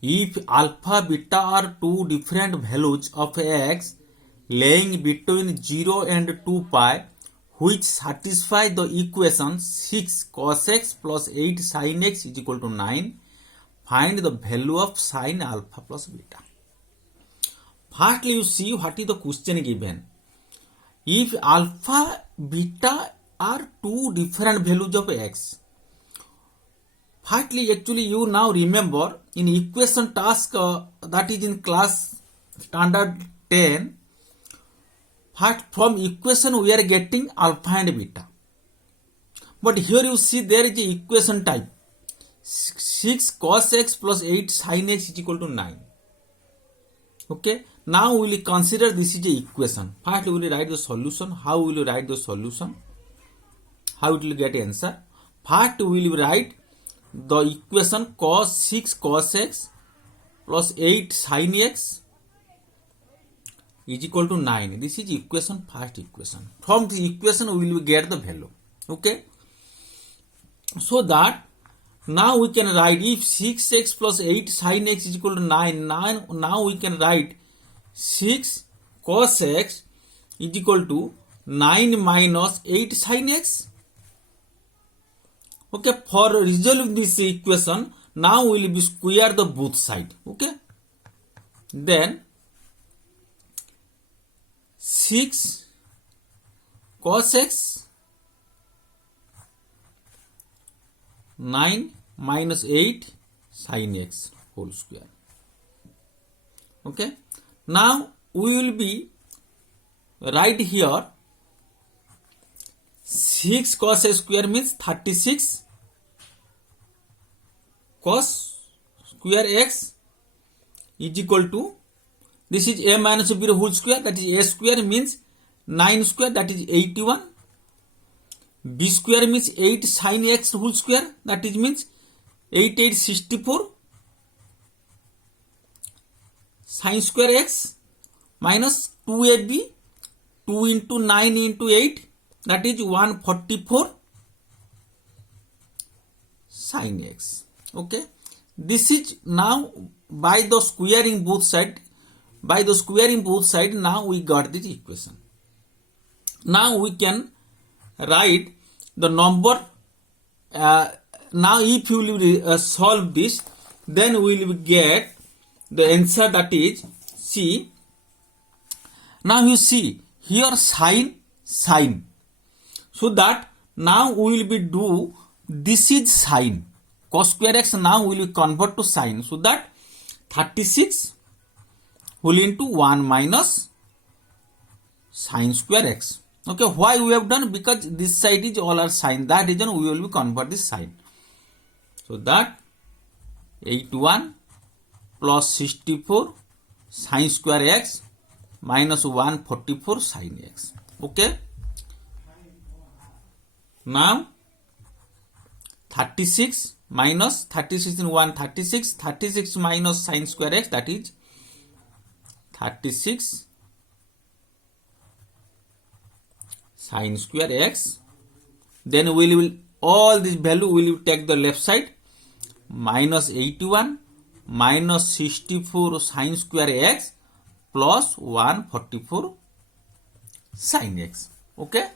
If alpha, beta are two different values of x lying between 0 and 2 pi, which satisfy the equation 6 cos x plus 8 sin x is equal to 9, find the value of sin alpha plus beta. Firstly, you see what is the question given. If alpha, beta are two different values of x. Firstly, actually you now remember in equation task that is in class standard 10, first from equation we are getting alpha and beta. But here you see there is a equation type 6 cos x plus 8 sin x is equal to 9. Okay, now we will consider this is a equation. First we will write the solution. How will you write the solution? How it will get answer? First we will write the equation cos 6 cos x plus 8 sin x is equal to 9. This is equation, first equation. From this equation we will get the value. Okay. So that now we can write if 6x plus 8 sin x is equal to 9. Now we can write 6 cos x is equal to 9 minus 8 sin x. Okay, for resolving this equation, now we will be square the both side. Okay, then 6 cos x 9 minus 8 sin x whole square. Okay, now we will be right here 6 cos a square means 36 cos square x is equal to, this is a minus b whole square, that is a square means 9 square, that is 81. B square means 8 sin x whole square, that is means 8 64 sin square x minus 2ab 2 into 9 into 8, that is 144 sin x. Okay, this is now by the squaring both side. By the squaring both side, now we got this equation. Now we can write the number. Now if you will solve this, then we will get the answer, that is, see, now you see here sin. So that now we will be do, this is sin cos square x, now we will convert to sin. So that 36 whole into 1 minus sin square x. Okay, why we have done? Because this side is all are sin. That reason we will be convert this sin. So that 81 plus 64 sin square x minus 144 sin x. Okay. Now 36 minus 36 in 1 36, 36 minus sin square x, that is 36 sin square x. Then we will all this value we will take the left side, minus 81 minus 64 sin square x plus 144 sin x. Okay.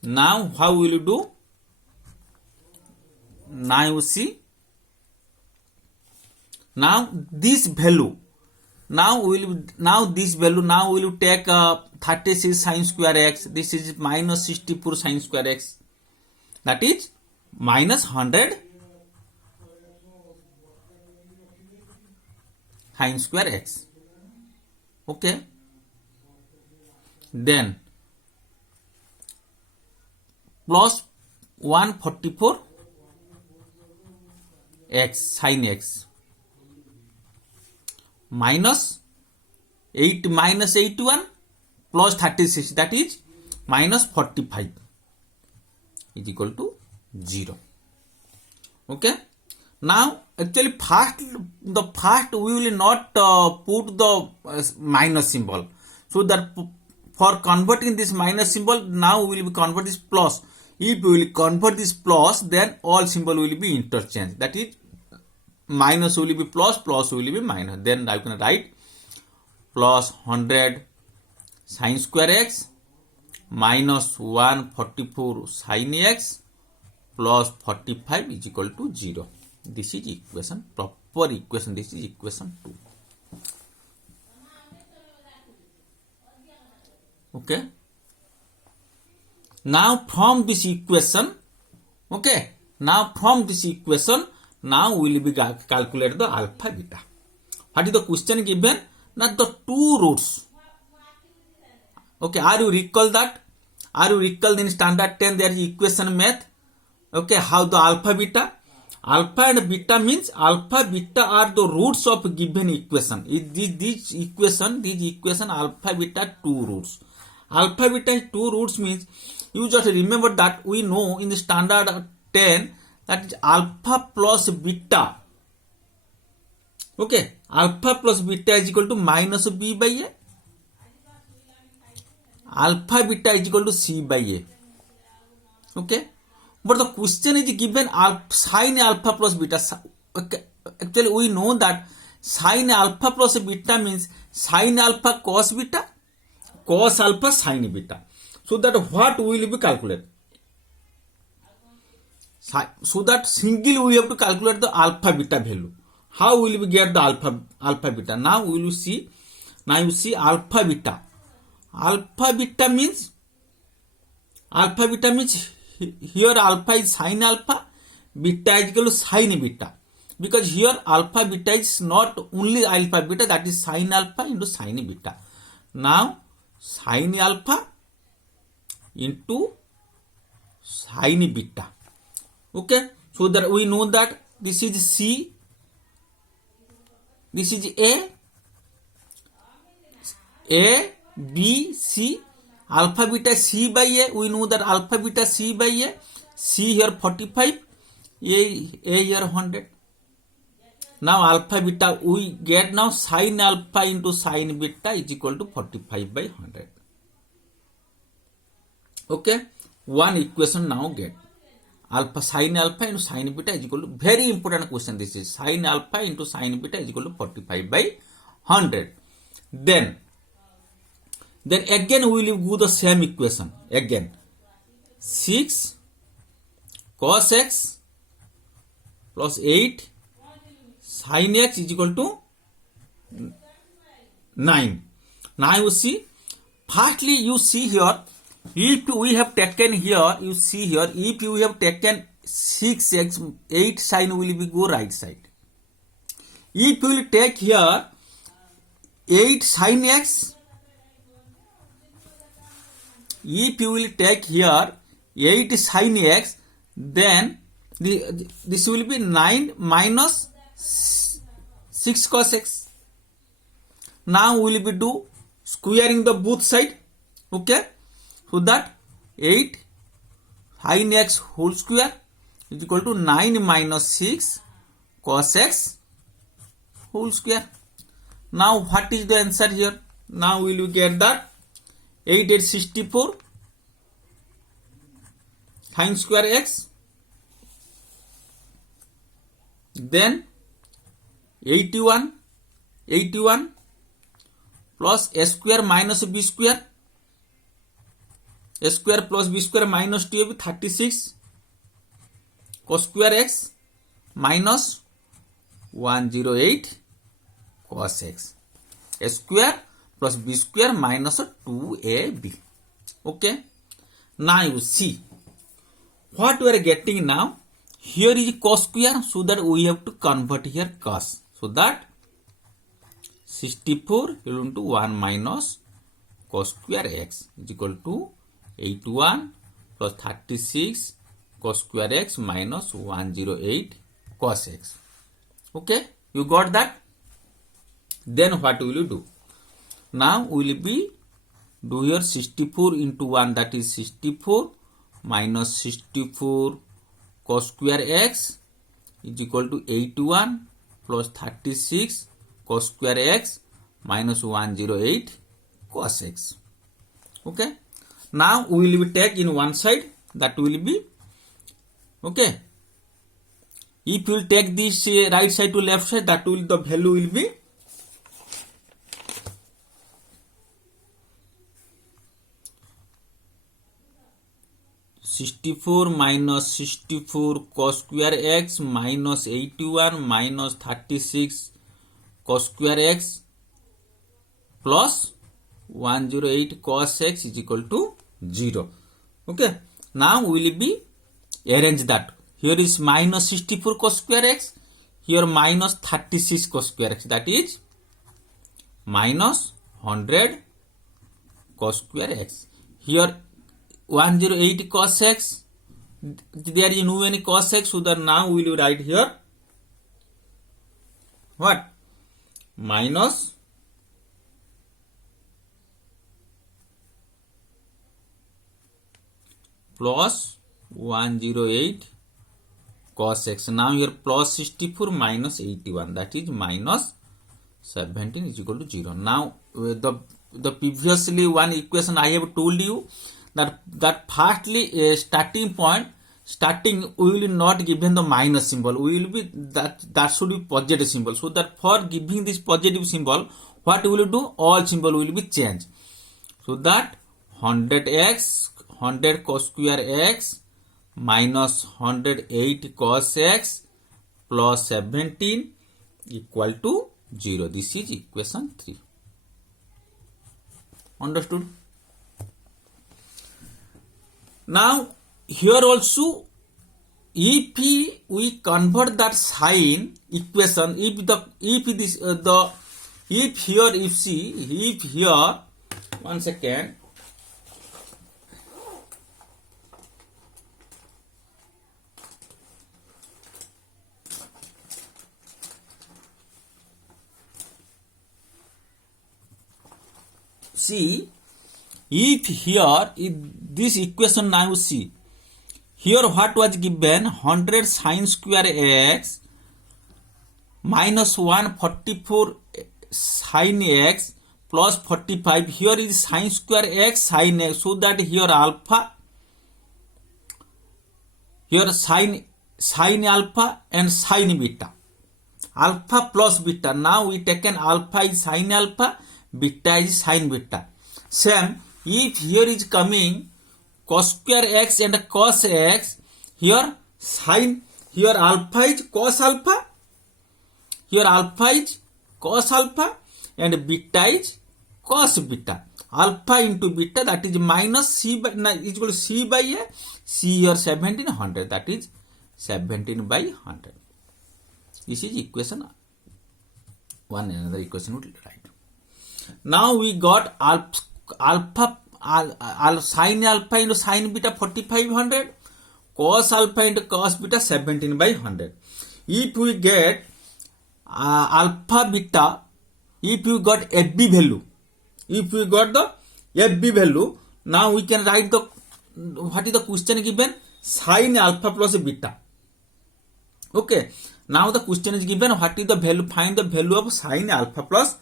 Now how will you do? Now you see, now this value, now we will take 36 sin square x. This is minus 64 sin square x, that is minus 100 sin square x. Okay, then plus 144 x sin x minus 8 minus 81 plus 36, that is minus 45 is equal to 0. Okay. Now actually the first we will not put the minus symbol. So that for converting this minus symbol, now we will convert this plus. If we will convert this plus, then all symbol will be interchanged. That is minus will be plus, plus will be minus. Then I can write plus 100 sin square x minus 144 sin x plus 45 is equal to 0. This is equation, proper equation. This is equation 2. Okay. Now from this equation, okay, now from this equation, now we will be calculate the alpha beta. What is the question given? Not the two roots. Okay, are you recall that? Are you recall in standard 10 there is equation math? Okay, how the alpha beta? Alpha and beta means alpha beta are the roots of given equation. This equation alpha beta two roots. Alpha beta two roots means you just remember that we know in the standard 10 that is alpha plus beta. Okay, alpha plus beta is equal to minus b by a. Alpha beta is equal to c by a. Okay, but the question is given sin alpha plus beta. Okay, actually we know that sin alpha plus beta means sin alpha cos beta, cos alpha sin beta. So that what will be calculated? So that single we have to calculate the alpha beta value. How will we get the alpha beta? Now we will see. Now you see alpha beta. Alpha beta means here alpha is sin alpha, beta is equal to sin beta. Because here alpha beta is not only alpha beta, that is sin alpha into sin beta. Now sin alpha into sin beta. Okay, so that we know that this is C, this is A, B, C, alpha beta C by A. We know that alpha beta C by A, C here 45, A here 100. Now alpha beta we get now sin alpha into sin beta is equal to 45 by 100. Okay, one equation now get. Alpha sin alpha into sin beta is equal to, very important question this is, sin alpha into sin beta is equal to 45 by 100. Then again we will do the same equation again. 6 cos x plus 8 sin x is equal to 9. Now you see, firstly you see here, if we have taken here, you see here, if you have taken 6x, 8 sin will be go right side. If you will take here 8 sin x, if you will take here 8 sin x, then this will be 9 minus 6 cos x. Now we will be do squaring the both side. Okay, so that 8 sin x whole square is equal to 9 minus 6 cos x whole square. Now what is the answer here? Now we will get that 8 is 64 sin square x, then 81 plus a square minus b square, a square plus b square minus 2 36 cos square x minus 108 cos x, a square plus b square minus 2ab. Okay, now you see what we are getting now. Here is cos square, so that we have to convert here cos, so that 64 into 1 minus cos square x is equal to 81 plus 36 cos square x minus 108 cos x. Okay, you got that? Then what will you do? Now we will be do here 64 into 1, that is 64 minus 64 cos square x is equal to 81 plus 36 cos square x minus 108 cos x. Okay, now we will be take in one side, that will be, okay, If you will take this right side to left side, that will the value will be 64 minus 64 cos square x minus 81 minus 36 cos square x plus 108 cos x is equal to 0. Okay. Now we will be arrange that. Here is minus 64 cos square x. Here minus 36 cos square x. That is minus 100 cos square x. Here 108 cos x. There is no any cos x. So that now we will write here what? Minus plus 108 cos x. Now here plus 64 minus 81, that is minus 17 is equal to 0. Now the previously one equation I have told you that firstly starting point, starting we will not given the minus symbol, we will be that should be positive symbol. So that for giving this positive symbol, what we will do? All symbol will be changed. So that 100x 100 cos square x minus 108 cos x plus 17 equal to 0. This is equation 3. Understood? Now here also, if we convert that sign equation, if here one second. See, if here this equation now see, here what was given? 100 sin square x minus 144 sin x plus 45. Here is sin square x sin x. So that here alpha, here sin alpha and sin beta. Alpha plus beta. Now we taken alpha is sin alpha, beta is sin beta. Same, if here is coming cos square x and cos x, here sin, here alpha is cos alpha, here alpha is cos alpha and beta is cos beta. Alpha into beta, that is minus c by is equal to c by a. C here 1700, that is 17 by 100. This is equation 1. Another equation would write. Now we got alpha sin alpha into sin beta 4500, cos alpha into cos beta 17 by 100. If we get alpha beta, if you got FB value, if we got the FB value, now we can write the what is the question given? Sin alpha plus beta. Okay. Now the question is given, what is the value? Find the value of sin alpha plus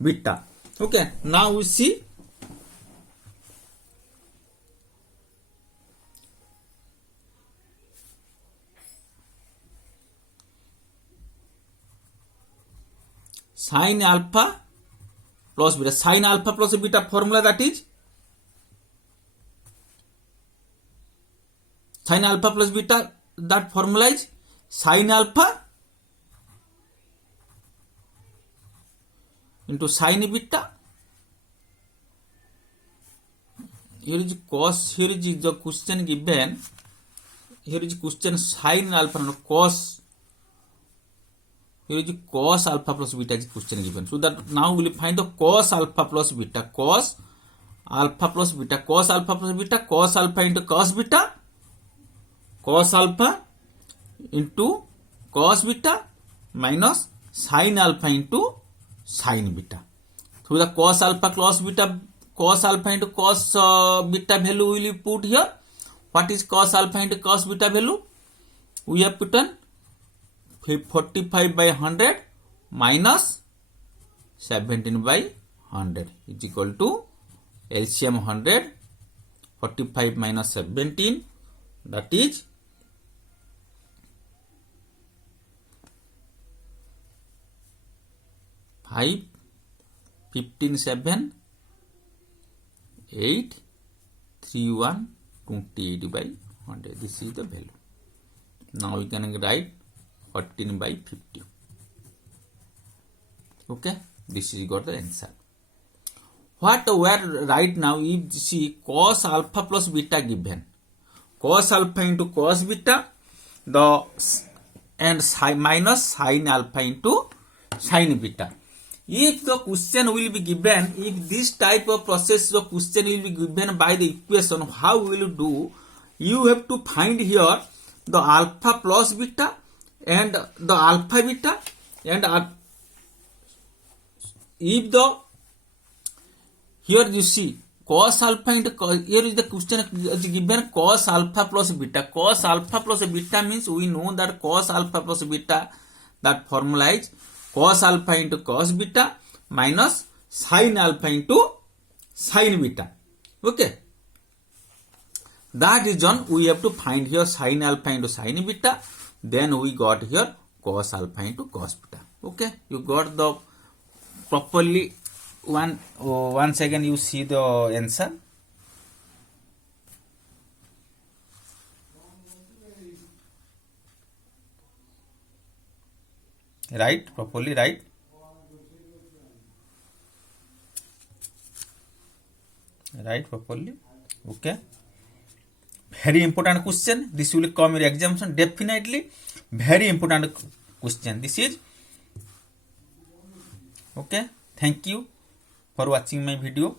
beta. Okay. Now we see sin alpha plus beta. Sin alpha plus beta formula, that is sin alpha plus beta, that formula is sin alpha into sin beta. Here is cos, here is the question given, here is question sin alpha and cos, here is cos alpha plus beta is question given. So that now we will find the cos alpha plus beta, cos alpha plus beta, cos alpha plus beta, cos alpha into cos beta, cos alpha into cos beta minus sin alpha into sin beta. So the cos alpha plus beta, cos alpha into cos beta value will you put here. What is cos alpha into cos beta value? We have put on 45 by 100 minus 17 by 100 is equal to LCM 100, 45 minus 17, that is 5, 15, 7, 8, 3, 1, 28 by 100. This is the value. Now we can write 14 by 50. Okay, this is got the answer. What we are right now, if see cos alpha plus beta given, cos alpha into cos beta, the and minus sin alpha into sin beta. If the question will be given, if this type of process the question will be given by the equation, how will you do? You have to find here the alpha plus beta and the alpha beta, and if the here you see cos alpha into here is the question is given cos alpha plus beta. Cos alpha plus beta means we know that cos alpha plus beta, that formula is cos alpha into cos beta minus sin alpha into sin beta. Okay, that reason we have to find here sin alpha into sin beta, then we got here cos alpha into cos beta. Okay, you got the properly. Once again you see the answer. Right, properly right. Right, properly. Okay. Very important question. This will come in examination. Definitely very important question. This is okay. Thank you for watching my video.